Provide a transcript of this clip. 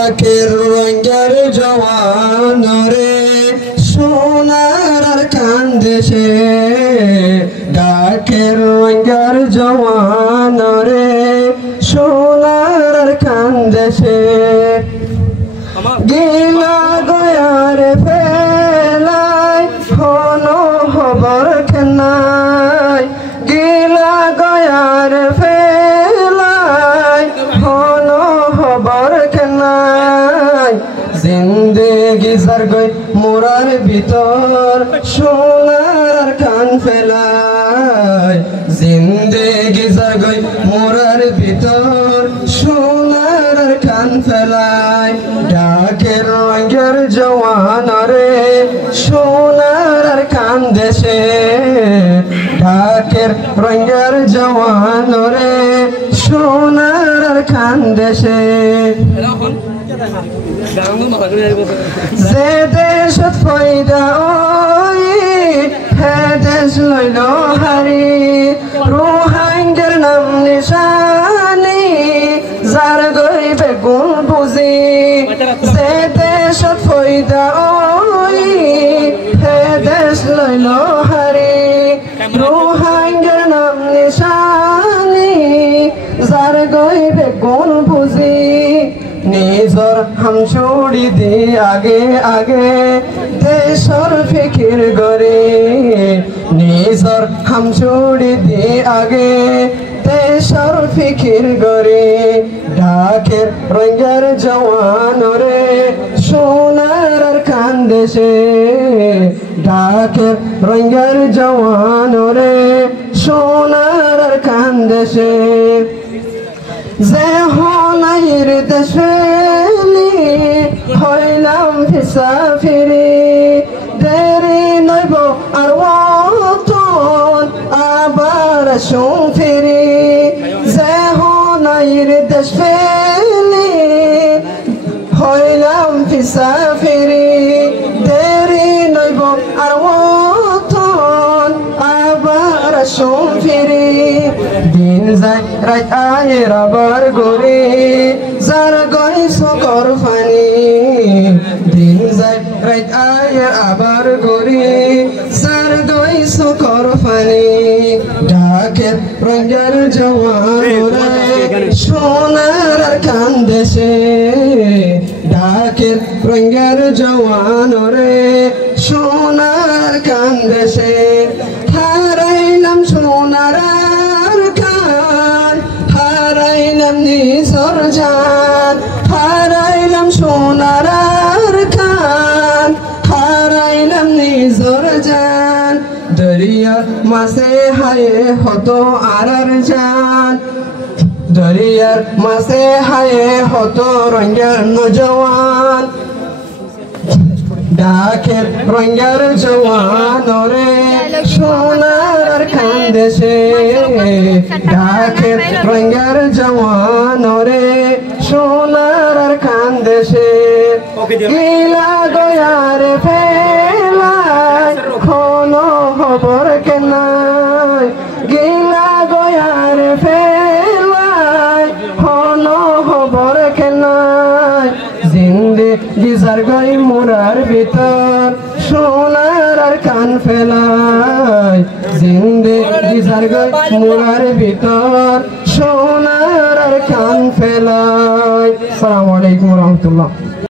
ডাকের রঙের জওয়ান রে সোনার আর কান্দেছে ডাকের রঙের জওয়ান রে সোনার আর কান্দেছে গিলা গয়ার ফেলাই হনো হবর খেনাই গিলা গয়ার ফেলাই হনো হবর খেনাই জিন্দেগি যার গই মোরার ভিতর সোনার কান ফেলাই জিন্দেগি যার গই মোরার ভিতর সোনার কান ফেলাই ডাকের রঙের জওয়ান রে সোনার কান দেশে ডাকের রঙের জওয়ান রে সোনার কান দেশে যে দেশত ফয়দা ওই হে দেশ লইল হারি রোহাঙ্গের নাম নিশানি যার গই বেগুন বুঝি যে দেশত ফয়দা ওই হে দেশ লইল হারি রোহাঙ্গের নাম নিশানি যার গই বেগুন বুঝি নিজর হামছুড়ি দি আগে আগে দেশর ফিকির গরে নিজর হামছুড়ি দি আগে দেশর ফিকির গরে ডাকের রঙের জওয়ান রে সোনার কান দেশে ডাকের রঙের জওয়ান রে সোনার কান দেশে যে হনাইর দেশেলি হইলাম ফিসাফিরি দেরি নইব আর ওতন আবার আসুন ফিরি যে হনাইর দেশেলি হইলাম ফিসাফিরি দেরি নইব আর ওতন আবার আসুন ফিরি দিন যায় রাত আয়ে আবার গরে যার গই সকর ফানি দিন যায় রাত আয়ে আবার গরে যার গই সকর ফানি ডাকের রঙের জওয়ান রে সোনার কান দেশে ডাকের রঙের জওয়ান রে সোনার কান দেশে হারাইলাম সোনার হারাইলাম নিজর জান হারাইলাম সোনার কান হারাইলাম নিজর জান দরিয়ার মাঝে হায়ে হতো আর জান দরিয়ার মাঝে হায়ে হতো রঙের নজওয়ান ডাকের রঙের জওয়ান রে সোনার কান দেশে ডাকের রঙের জওয়ান রে সোনার কান দেশে গিলা গয়ার ফেলাই কোনো খবর কেনাই গিলা গয়ার ফেলাই কোনো খবর কেনাই জিন্দেগি যার গই মোরার ভিতর সোনার কান ফেলাই জিন্দেগি যার গই মোরার ভিতর সোনার কান ফেলাই। আসসালামু আলাইকুম ওয়া রাহমাতুল্লাহ।